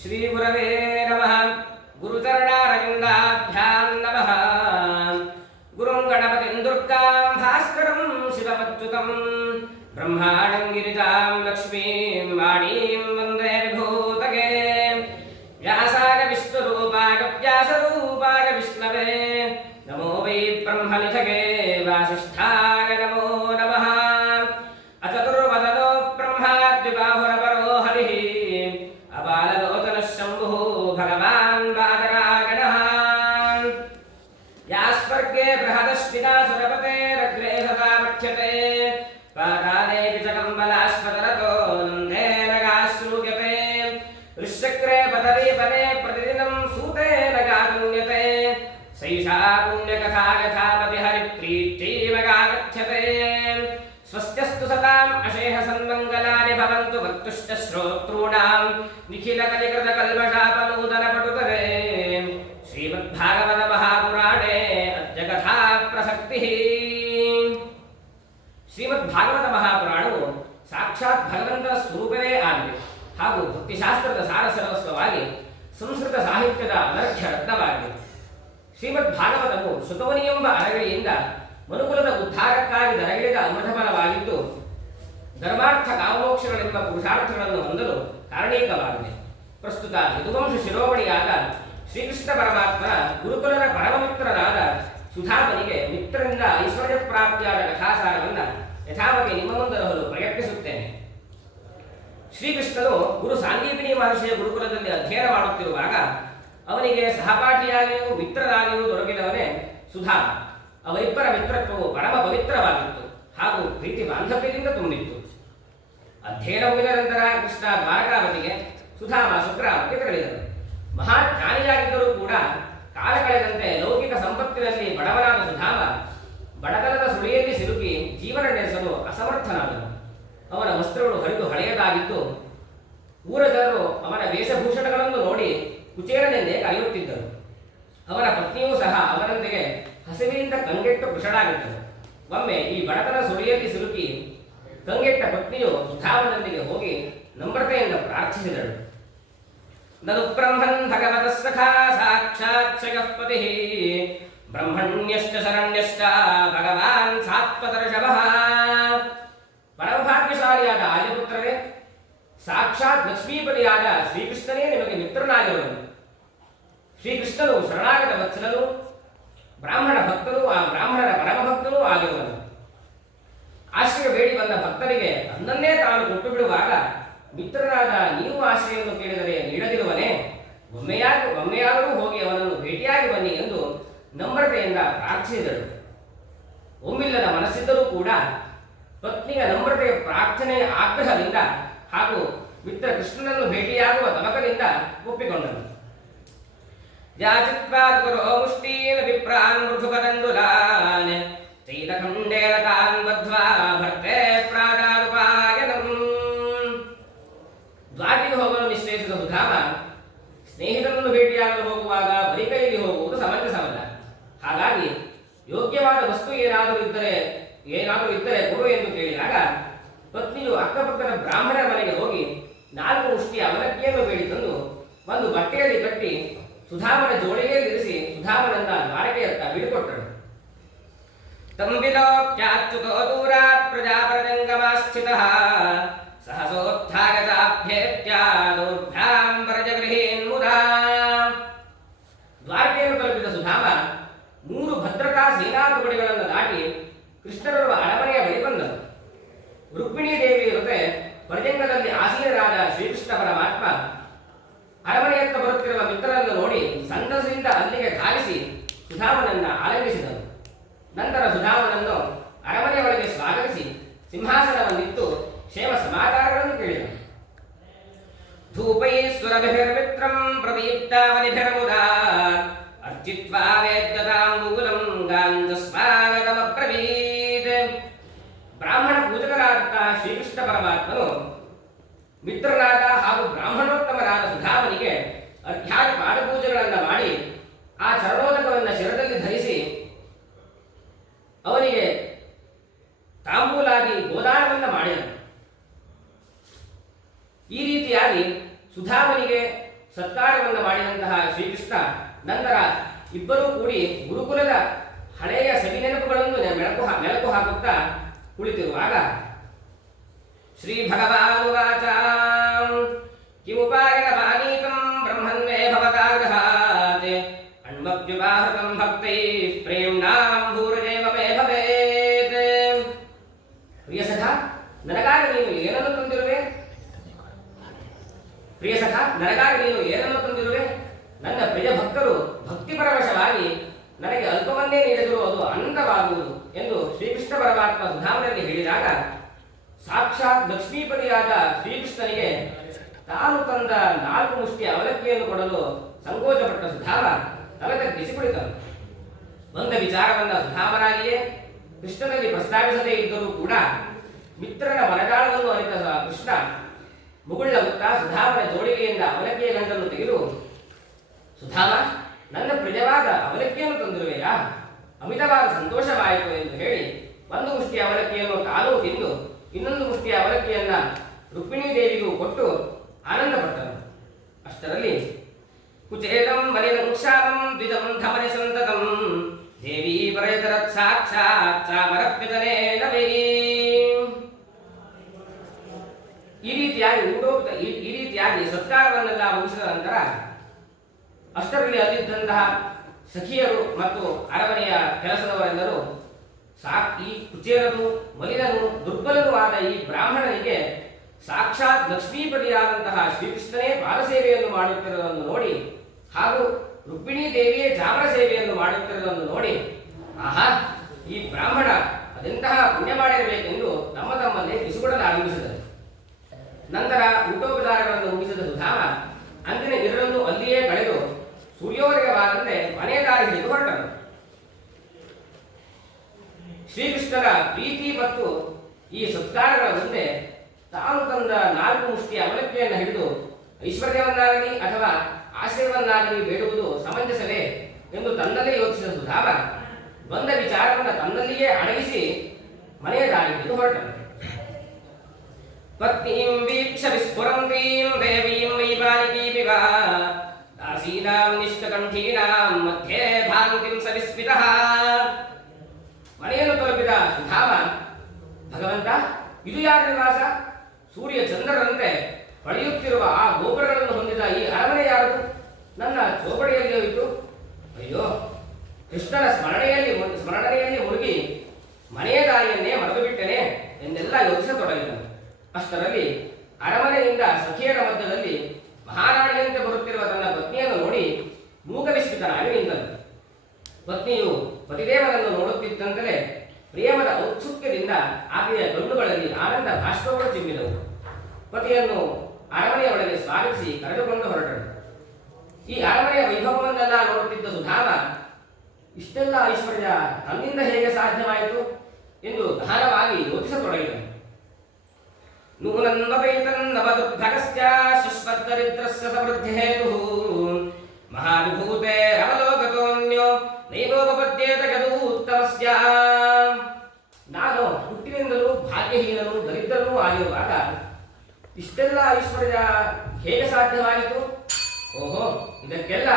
శ్రీగురవే నమ. గురుచరణారవిందాభ్యాం నమ. గురుం గణపతిం దుర్గాం భాస్కరం శివమచ్యుతం బ్రహ్మాణం గిరిజాం లక్ష్మీం వాణీం వందే విభూతగే వ్యాసాగ విశ్వరూపాగ వ్యాసరూపాగ విష్ణవే నమో వై బ్రహ్మనిధగే వాసిష్ఠా पुण्यकथा यथापति हरिप्रीत्यैव गागच्छते स्वस्त्यस्तु सताम् अशेष सन्मङ्गलानि भवन्तु वक्तुश्च श्रोतॄणां निखिलकलिकृतकल्मषापनूतनपटुतरे श्रीमद्भागवतमहापुराणे अद्य कथा प्रसक्तिः ಶ್ರೀಮದ್ಭಾಗವತ ಮಹಾಪುರಾಣವು ಸಾಕ್ಷಾತ್ ಭಗವಂತನ ಸ್ವರೂಪವೇ ಆಗಿದೆ ಹಾಗೂ ಭಕ್ತಿಶಾಸ್ತ್ರದ ಸಾರಸರ್ವಸ್ವವಾಗಿ ಸಂಸ್ಕೃತ ಸಾಹಿತ್ಯದ ಅನರ್ಘ್ಯ ರತ್ನವಾಗಿದೆ ಶ್ರೀಮದ್ ಭಾಗವತವು ಸುತವನಿ ಎಂಬ ಅರಗಳಿಯಿಂದ ಮನುಕುಲದ ಉದ್ಧಾರಕ್ಕಾಗಿ ದರಗಿಳಿದ ಅಮೃತಫಲವಾಗಿದ್ದು ಧರ್ಮಾರ್ಥ ಕಾಮೋಕ್ಷಗಳೆಂಬ ಪುರುಷಾರ್ಥಗಳನ್ನು ಹೊಂದಲು ಕಾರಣೀಕವಾಗಿದೆ. ಪ್ರಸ್ತುತ ಯದುವಂಶ ಶಿರೋಮಣಿಯಾದ ಶ್ರೀಕೃಷ್ಣ ಪರಮಾತ್ಮ ಗುರುಕುಲದ ಪರಮಮಿತ್ರನಾದ ಸುಧಾಮನಿಗೆ ಮಿತ್ರರಿಂದ ಐಶ್ವರ್ಯ ಪ್ರಾಪ್ತಿಯಾದ ಕಥಾಸಾರವನ್ನು ಯಥಾವತಿ ನಿಮ್ಮ ಮುಂದರಲು ಪ್ರಯತ್ನಿಸುತ್ತೇನೆ. ಶ್ರೀಕೃಷ್ಣನು ಗುರು ಸಾಂದೀಪಿನಿ ಮಹರ್ಷಿಯ ಗುರುಕುಲದಲ್ಲಿ ಅಧ್ಯಯನ ಮಾಡುತ್ತಿರುವಾಗ ಅವನಿಗೆ ಸಹಪಾಠಿಯಾಗಿಯೂ ಮಿತ್ರರಾಗಿಯೂ ದೊರಕಿದವನೇ ಸುಧಾಮ ಅವರಿಬ್ಬರ ಮಿತ್ರತ್ವವು ಪರಮ ಪವಿತ್ರವಾಗಿತ್ತು ಹಾಗೂ ಪ್ರೀತಿ ಬಾಂಧವ್ಯದಿಂದ ತುಂಬಿತ್ತು. ಅಧ್ಯಯನ ಮುಗಿದ ನಂತರ ಕೃಷ್ಣ ದ್ವಾರಕಾವತಿಗೆ ಸುಧಾಮ ಶುಕ್ರಾವತಿಗೆ ತೆರಳಿದರು. ಮಹಾಜ್ಞಾನಿಯಾಗಿದ್ದರೂ ಕೂಡ ಕಾಲ ಕಳೆದಂತೆ ಲೌಕಿಕ ಸಂಪತ್ತಿನಲ್ಲಿ ಬಡವನಾದ ಸುಧಾಮ ಬಡತನದ ಸುಳಿಯಲ್ಲಿ ಸಿಲುಕಿ ಜೀವನ ನಡೆಸಲು ಅಸಮರ್ಥನಾದನು. ಅವನ ವಸ್ತ್ರಗಳು ಹರಿದು ಹಳೆಯದಾಗಿದ್ದು ಊರ ಜನರು ಅವನ ವೇಷಭೂಷಣಗಳನ್ನು ನೋಡಿ ಕುಚೇರನೆಂದೇ ಕರೆಯುತ್ತಿದ್ದರು. ಅವರ ಪತ್ನಿಯೂ ಸಹ ಅವರೊಂದಿಗೆ ಹಸಿವಿನಿಂದ ಕಂಗೆಟ್ಟು ಕುಶಳಾಗಿದ್ದರು ಒಮ್ಮೆ ಈ ಬಡತನ ಸುಳಿಯಲ್ಲಿ ಸಿಲುಕಿ ಕಂಗೆಟ್ಟ ಪತ್ನಿಯು ಸುಧಾಮನೊಂದಿಗೆ ಹೋಗಿ ನಮ್ರತೆಯಿಂದ ಪ್ರಾರ್ಥಿಸಿದಳು. ನನು ಬ್ರಹ್ಮನ್ ಭಗವತ ಸಖಾ ಸಾಕ್ಷಾತ್ ಬ್ರಹ್ಮಣ್ಯಶ್ಚ ಶರಣ್ಯಶ್ಚ ಭಗವಾನ್ ಸಾತ್ವತರ್ಷಭಃ ಸಾಕ್ಷಾತ್ ಲಕ್ಷ್ಮೀಪತಿಯಾದ ಶ್ರೀಕೃಷ್ಣನೇ ನಿಮಗೆ ಮಿತ್ರನಾಗಿರುವನು. ಶ್ರೀಕೃಷ್ಣನು ಶರಣಾಗತ ವತ್ಸಲನು, ಬ್ರಾಹ್ಮಣ ಭಕ್ತನು, ಆ ಬ್ರಾಹ್ಮಣರ ಪರಮಭಕ್ತನೂ ಆಗಿರುವನು. ಆಶ್ರಯ ಬೇಡಿ ಬಂದ ಭಕ್ತರಿಗೆ ತನ್ನನ್ನೇ ತಾನು ಕೊಟ್ಟು ಬಿಡುವಾಗ ಮಿತ್ರರಾದ ನೀವು ಆಶ್ರಯವನ್ನು ಕೇಳಿದರೆ ನೀಡದಿರುವನೇ, ಒಮ್ಮೆಯಾಗಿ, ಒಮ್ಮೆಯಾದರೂ ಹೋಗಿ ಅವನನ್ನು ಭೇಟಿಯಾಗಿ ಬನ್ನಿ ಎಂದು ನಮ್ರತೆಯಿಂದ ಪ್ರಾರ್ಥಿಸಿದಳು ಒಮ್ಮಿಲ್ಲದ ಮನಸ್ಸಿದ್ದರೂ ಕೂಡ ಪತ್ನಿಯ ನಮ್ರತೆಯ ಪ್ರಾರ್ಥನೆಯ ಆಗ್ರಹದಿಂದ ಹಾಗೂ ಮಿತ್ರ ಕೃಷ್ಣನನ್ನು ಭೇಟಿಯಾಗುವ ತಮಕದಿಂದ ಒಪ್ಪಿಕೊಂಡನು. ಯಾಚಿತ್ವಾತ್ ಗುರೋ ಮುಷ್ಟೀನ ವಿಪ್ರಾನ್ ಮೃದುಕದಂಡುಲಾನ್ ಚೈಲಖಂಡೇನ ತಾನ್ ಬದ್ಧ್ವಾ ಭರ್ತೆ ಪ್ರಾದಾನುಪಾಯನಂ ದ್ವಾರಿಗೆ ಹೋಗಲು ನಿಶ್ಚಯಿಸಿದ ಸುಧಾಮ ಸ್ನೇಹಿತರನ್ನು ಭೇಟಿಯಾಗಲು ಹೋಗುವಾಗ ಬರಿಕೈಲಿ ಹೋಗುವುದು ಸಮಂಜಸವಲ್ಲ. ಹಾಗಾಗಿ ಯೋಗ್ಯವಾದ ವಸ್ತು ಏನಾದರೂ ಇದ್ದರೆ ಏನಾದರೂ ಇದ್ದರೆ ಕೊಡು ಎಂದು ಕೇಳಿದಾಗ ಪತ್ನಿಯು ಅಕ್ಕಪಕ್ಕದ ಬ್ರಾಹ್ಮಣರ ಮನೆಗೆ ಹೋಗಿ ನಾಲ್ಕು ಮುಷ್ಟಿಯ ಅವಲಕ್ಕಿಯನ್ನು ಬೇಡಿ ತಂದು ಒಂದು ಬಟ್ಟೆಯಲ್ಲಿ ಕಟ್ಟಿ ಸುಧಾಮನ ಜೋಳಿಗೆಯಲ್ಲಿರಿಸಿ ಸುಧಾಮನಂತ ದ್ವಾರಕೆಯತ್ತ ಬೀಳ್ಕೊಟ್ಟಳು ತಂಬಿಲೋಕ್ಯಾಚ್ಯುತೋ ದೂರಾತ್ ಪ್ರಜಾಪರಜಂಗಮಾಸ್ಥಿತಃ ಸಹಸೋತ್ಥಾಯ ಚಾಭ್ಯೇತ್ಯಾದೌಭ್ಯಾಂ ಪರಜಗೃಹೀನ್ ಮುದಾ ದ್ವಾರಕೆಯನ್ನು ತಲುಪಿದ ಸುಧಾಮ ಮೂರು ಭದ್ರತಾ ಸೇನಾತುಗಡಿಗಳನ್ನು ದಾಟಿ ಕೃಷ್ಣರವರು ಅರಮನೆಯ ಬಳಿ ಬಂದನು. ರುಕ್ಮಿಣೀ ದೇವಿಯ ಜೊತೆ ಪರಜಂಗದಲ್ಲಿ ಆಸೀನರಾದ ಶ್ರೀಕೃಷ್ಣ ಪರಮಾತ್ಮ ಅರಮನೆಯತ್ತ ಬರುತ್ತಿರುವ ಮಿತ್ರರನ್ನು ನೋಡಿ ಸಂತಸದಿಂದ ಅಲ್ಲಿಗೆ ಧಾವಿಸಿ ಸುಧಾಮನನ್ನ ಆಲಂಬಿಸಿದನು ನಂತರ ಸುಧಾಮನನ್ನು ಅರಮನೆಯ ಒಳಗೆ ಸ್ವಾಗತಿಸಿ ಸಿಂಹಾಸನವನ್ನಿತ್ತು ಕ್ಷೇಮ ಸಮಾಚಾರಗಳನ್ನು ಕೇಳಿದನು ಧೂಪೈಶ್ವರಭಿರ್ಮಿತ್ರಂ ಪ್ರದೀಪ್ತಾವನಿಭಿರ್ಮುದಾ ಅರ್ಚಿತ್ವಾ ವೇದ್ಯತಾಂಬೂಲಂ ಗಾಂಜಸ್ವಾಗತಮಬ್ರವೀತ್ ಬ್ರಾಹ್ಮಣ ಪೂಜಕರಾದಂತಹ ಶ್ರೀಕೃಷ್ಣ ಪರಮಾತ್ಮನು ಮಿತ್ರನಾದ ಹಾಗೂ ಬ್ರಾಹ್ಮಣೋತ್ತಮರಾದ ಸುಧಾಮನಿಗೆ ಅಧ್ಯಾತ್ಮ ಪಾದಪೂಜೆಗಳನ್ನು ಮಾಡಿ ಆ ಚರಣೋದಕವನ್ನು ಶಿರದಲ್ಲಿ ಧರಿಸಿ ಅವನಿಗೆ ತಾಂಬೂಲಾಗಿ ಗೋದಾನವನ್ನು ಮಾಡಿದನು. ಈ ರೀತಿಯಾಗಿ ಸುಧಾಮನಿಗೆ ಸತ್ಕಾರವನ್ನು ಮಾಡಿದಂತಹ ಶ್ರೀಕೃಷ್ಣ, ನಂತರ ಇಬ್ಬರೂ ಕೂಡಿ ಗುರುಕುಲದ ಹಳೆಯ ಸವಿನೆನಪುಗಳನ್ನು ಮೆಳಕು ಮೆಲಕು ಹಾಕುತ್ತಾ ಕುಳಿತಿರುವಾಗ श्री किमुपायकमानीतं ब्रह्मन्मे भवता गृहात् अण्वप्युपाहृतं भक्तैः ಶ್ರೀಕೃಷ್ಣನಿಗೆ ತಾನು ತಂದ ನಾಲ್ಕು ಮುಷ್ಟಿ ಅವಲಕ್ಕಿಯನ್ನು ಕೊಡಲು ಸಂಕೋಚಪಟ್ಟ ಸುಧಾಮ ತಲೆ ತಗ್ಗಿಸಿ ಕುಳಿತನು ಬಂದ ವಿಚಾರವನ್ನ ಸುಧಾಮನಾಗಿಯೇ ಕೃಷ್ಣನಲ್ಲಿ ಪ್ರಸ್ತಾಪಿಸದೇ ಇದ್ದರೂ ಕೂಡ ಮಿತ್ರನ ಮನಗಾಳವನ್ನು ಅರಿತ ಕೃಷ್ಣ ಮುಗುಳ್ನಗುತ್ತಾ ಸುಧಾಮನ ಜೋಳಿಗೆಯಿಂದ ಅವಲಕ್ಕಿಯ ಗಂಟನ್ನು ತೆಗೆದು, ಸುಧಾಮ, ನನ್ನ ಪ್ರಿಯವಾದ ಅವಲಕ್ಕಿಯನ್ನು ತಂದಿರುವೆಯಾ? ಅಮಿತವಾದ ಸಂತೋಷವಾಯಿತು ಎಂದು ಹೇಳಿ, ಒಂದು ಮುಷ್ಟಿಯ ಅವಲಕ್ಕಿಯನ್ನು ತಾನೂ ತಿಂದು, ಇನ್ನೊಂದು ಮುಷ್ಟಿಯ ಅವಲಕ್ಕಿಯನ್ನ ರುಕ್ಮಿಣೀ ದೇವಿಗೂ ಕೊಟ್ಟು ಆನಂದಪಟ್ಟನು ಅಷ್ಟರಲ್ಲಿ ಕುಚೇದಂ ಮಲಿನ ಮುಕ್ಷಾಮಂ ದ್ವಿಜಂ ಧಮನಿ ಸಂತತಂ. ದೇವಿ ಪರಯತರ ಸಾಕ್ಷಾತ್ ಚಾಮರಪ್ಯತನೇ ನವೇ ಈ ರೀತಿಯಾಗಿ ಊಟೋಕ್ತ ಈ ರೀತಿಯಾಗಿ ಸತ್ಕಾರವನ್ನೆಲ್ಲ ಮುಗಿಸಿದ ನಂತರ ಅಷ್ಟರಲ್ಲಿ ಅಲ್ಲಿದ್ದಂತಹ ಸಖಿಯರು ಮತ್ತು ಅರಮನೆಯ ಕೆಲಸದವರೆಲ್ಲರೂ ಸಾಕ್ ಈ ಕುಚೇರನು ಮಲಿನನು ದುರ್ಬಲನೂ ಆದ ಈ ಬ್ರಾಹ್ಮಣನಿಗೆ ಸಾಕ್ಷಾತ್ ಲಕ್ಷ್ಮೀಪತಿಯಾದಂತಹ ಶ್ರೀಕೃಷ್ಣನೇ ಬಾಲಸೇವೆಯನ್ನು ಮಾಡುತ್ತಿರುವುದನ್ನು ನೋಡಿ ಹಾಗೂ ರುಕ್ಮಿಣಿ ದೇವಿಯೇ ಜಾಮರ ಸೇವೆಯನ್ನು ಮಾಡುತ್ತಿರುವುದನ್ನು ನೋಡಿ. ಆಹಾ, ಈ ಬ್ರಾಹ್ಮಣ ಅದೆಂತಹ ಪುಣ್ಯ ಮಾಡಿರಬೇಕೆಂದು ತಮ್ಮ ತಮ್ಮಲ್ಲಿ ಬಿಸುಗುಡಲು ಆರಂಭಿಸಿದರು. ನಂತರ ಊಟೋಪಚಾರಗಳನ್ನು ಮುಗಿಸಿದ ಸುಧಾಮ ಅಂದಿನ ಇರಲನ್ನು ಅಲ್ಲಿಯೇ ಕಳೆದು ಸೂರ್ಯೋದಯವಾದಂತೆ ಮನೆ ದಾರಿ ಹಿಡಿದು ಹೊರಟನು. ಶ್ರೀಕೃಷ್ಣನ ಪ್ರೀತಿ ಮತ್ತು ಈ ಸತ್ಕಾರಗಳ ಮುಂದೆ ತಾನು ತಂದ ನಾಲ್ಕು ಮುಷ್ಟಿ ಅವಲಕ್ಕಿಯನ್ನು ಹಿಡಿದು ಐಶ್ವರ್ಯವನ್ನಾಗಲಿ ಅಥವಾ ಆಶ್ರಯವನ್ನಾಗಲಿ ಬೇಡುವುದು ಸಮಂಜಸವೇ ಎಂದು ತನ್ನಲ್ಲೇ ಯೋಚಿಸಿದ ಸುಧಾಮ ಬಂದ ವಿಚಾರವನ್ನು ತನ್ನಲ್ಲಿಯೇ ಅಡಗಿಸಿ ಮನೆಯ ದಾರಿ ಹಿಡಿದು ಹೊರಟನು. ಪತ್ನೀಂ ವೀಕ್ಷ ವಿಸ್ಫುರಂತೀಂ ದೇವೀಂ ವೈಪಾಲಿಕೀಮಿವ ದಾಸೀನಾಂ ನಿಷ್ಠಕಂಠೀನಾಂ ಮಧ್ಯೆ ಭಾಂತಿಂ ಸವಿಸ್ಮಿತಃ. ಮನೆಯನ್ನು ತಲುಪಿದ ಸುಧಾಮ, ಭಗವಂತ, ಇದು ಯಾರ ನಿವಾಸ? ಸೂರ್ಯ ಚಂದ್ರರಂತೆ ಹೊಳೆಯುತ್ತಿರುವ ಆ ಗೋಪುರಗಳನ್ನು ಹೊಂದಿದ ಈ ಅರಮನೆ ಯಾರು ನನ್ನ ಚೋಪಡಿಯಲ್ಲಿ ಹೋಯಿತು. ಅಯ್ಯೋ, ಕೃಷ್ಣನ ಸ್ಮರಣೆಯಲ್ಲಿ ಸ್ಮರಣೆಯಲ್ಲಿ ಮುಳುಗಿ ಮನೆಯ ದಾರಿಯನ್ನೇ ಮರೆತು ಬಿಟ್ಟೆನೆ ಎಂದೆಲ್ಲ ಯೋಚಿಸತೊಡಗಿದನು. ಅಷ್ಟರಲ್ಲಿ ಅರಮನೆಯಿಂದ ಸಖಿಯರ ಮಧ್ಯದಲ್ಲಿ ಮಹಾರಾಣಿಯಂತೆ ಬರುತ್ತಿರುವ ತನ್ನ ಪತ್ನಿಯನ್ನು ನೋಡಿ ಮೂಕವಿಸ್ಮಿತನಾಗಿ ನಿಂತನು ಪತ್ನಿಯು ಪತಿದೇವನನ್ನು ನೋಡುತ್ತಿದ್ದಂತಲೇ ಪ್ರೇಮದ ಔತ್ಸುಕ್ಯದಿಂದ ಆಕೆಯ ಕಣ್ಣುಗಳಲ್ಲಿ ಆನಂದ ಬಾಷ್ಪಗಳು ಚಿಮ್ಮಿದವು. ಪತಿಯನ್ನು ಅರಮನೆಯ ಒಳಗೆ ಸ್ವಾಗತಿಸಿ ಕರೆದುಕೊಂಡು ಹೊರಟಳು. ಈ ಅರಮನೆಯ ವೈಭವವನ್ನೆಲ್ಲ ನೋಡುತ್ತಿದ್ದ ಸುಧಾಮ, ಇಷ್ಟೆಲ್ಲ ಐಶ್ವರ್ಯ ತನ್ನಿಂದ ಹೇಗೆ ಸಾಧ್ಯವಾಯಿತು? ಎಂದು ಧಾರವಾಗಿ ಯೋಚಿಸತೊಡಗಿದನು. ನೂನನ್ವಪೈತನ್ನವದುರ್ಭಗಸ್ಯ ಶಶ್ವತ್ತರಿದ್ರಸ್ಯ ಸಮೃದ್ಧಿಹೇತುಃ ಮಹಾನುಭೂತೆ ಅವಲೋಕತೋನ್ಯೋ ಯದೂತ್ತಮಸ್ಯ ನಾನು ಹುಟ್ಟಿನಿಂದಲೂ ದರಿದ್ರರೂ ಆಗಿರುವಾಗ ಇಷ್ಟೆಲ್ಲ ಐಶ್ವರ್ಯ ಹೇಗೆ ಸಾಧ್ಯವಾಯಿತು? ಓಹೋ, ಇದಕ್ಕೆಲ್ಲ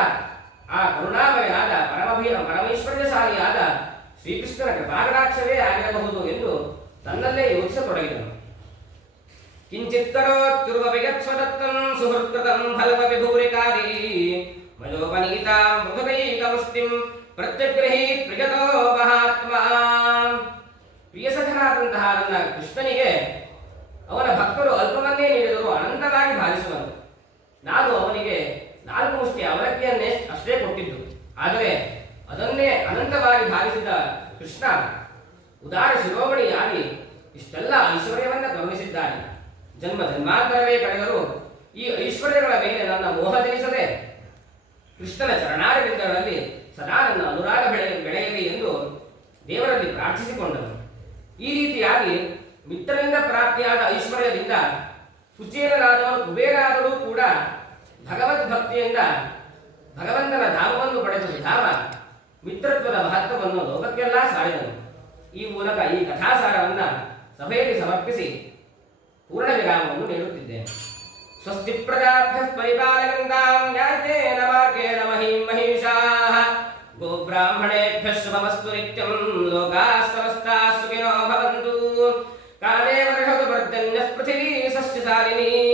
ಆ ಕರುಣಾಮಯನಾದ ಪರಮಭೀನ ಪರಮೈಶ್ವರ್ಯಶಾಲಿಯಾದ ಶ್ರೀಕೃಷ್ಣನ ಕೃಪಾಕಟಾಕ್ಷವೇ ಆಗಿರಬಹುದು ಎಂದು ತನ್ನಲ್ಲೇ ಯೋಚಿಸತೊಡಗಿದನು. ಕಿಂಚಿತ್ತರೋತ್ಯುರ್ವಪಿ ಯತ್ಸ್ವದತ್ತಂ ಸುಹೃತ್ಕೃತಂ ವಿಭೂರಿಕಾರಿ ಭೂರಿಕಾರಿ ಮಯೋಪನೀತಾಂ ಮೃದುಕೈಕಮುಷ್ಟಿಂ ಪ್ರತ್ಯಗ್ರಹೀ ಪ್ರಿಯತೋ ಮಹಾತ್ಮ. ಪ್ರಿಯಸಖನಾದಂತಹ ಅದನ್ನ ಕೃಷ್ಣನಿಗೆ ಅವನ ಭಕ್ತರು ಅಲ್ಪವನ್ನೇ ನೀಡಿದರು ಅನಂತವಾಗಿ ಭಾವಿಸುವಂತೆ ನಾನು ಅವನಿಗೆ ನಾಲ್ಕು ಮುಷ್ಟಿ ಅವಲಕ್ಕಿಯನ್ನೇ ಅಷ್ಟೇ ಕೊಟ್ಟಿದ್ದು. ಆದರೆ ಅದನ್ನೇ ಅನಂತವಾಗಿ ಭಾವಿಸಿದ ಕೃಷ್ಣ, ಉದಾರ ಶಿರೋಮಣಿಯಾಗಿ ಇಷ್ಟೆಲ್ಲ ಐಶ್ವರ್ಯವನ್ನ ಗಮನಿಸಿದ್ದಾನೆ. ಜನ್ಮ ಜನ್ಮಾಂತರವೇ ಕಳೆದರೂ ಈ ಐಶ್ವರ್ಯಗಳ ಮೇಲೆ ನನ್ನ ಮೋಹ ಜನಿಸದೆ ಕೃಷ್ಣನ ಚರಣಾರವಿಂದಗಳಲ್ಲಿ ಸದಾ ನನ್ನ ಅನುರಾಗ ಬೆಳೆ ಬೆಳೆಯಲಿ ಎಂದು ದೇವರಲ್ಲಿ ಪ್ರಾರ್ಥಿಸಿಕೊಂಡನು. ಈ ರೀತಿಯಾಗಿ ಮಿತ್ರರಿಂದ ಪ್ರಾಪ್ತಿಯಾದ ಐಶ್ವರ್ಯದಿಂದ ಸುಚೇರರಾದವರು ಕುಬೇರಾದರೂ ಕೂಡ ಭಗವದ್ ಭಕ್ತಿಯಿಂದ ಭಗವಂತನ ಧಾಮವನ್ನು ಪಡೆದು ಧಾಮ ಮಿತ್ರತ್ವದ ಮಹತ್ವವನ್ನು ಲೋಕಕ್ಕೆಲ್ಲ ಸಾರಿದನು. ಈ ಮೂಲಕ ಈ ಕಥಾಸಾರವನ್ನು ಸಭೆಯಲ್ಲಿ ಸಮರ್ಪಿಸಿ ಪೂರ್ಣ ವಿರಾಮವನ್ನು ನೀಡುತ್ತಿದ್ದೇನೆ. ಸ್ವಸ್ತಿ ಪ್ರಜಾಭ್ಯ ಪರಿಪಾಲಯಂತಾಂ ನ್ಯಾಯೇನ ಮಹಿಷಾ ಮಹಿಂ ಮಹಿಷಾಃ. ಗೋಬ್ರಾಹ್ಮಣೇಭ್ಯ ಶುಭಮಸ್ತು ನಿತ್ಯಂ. about any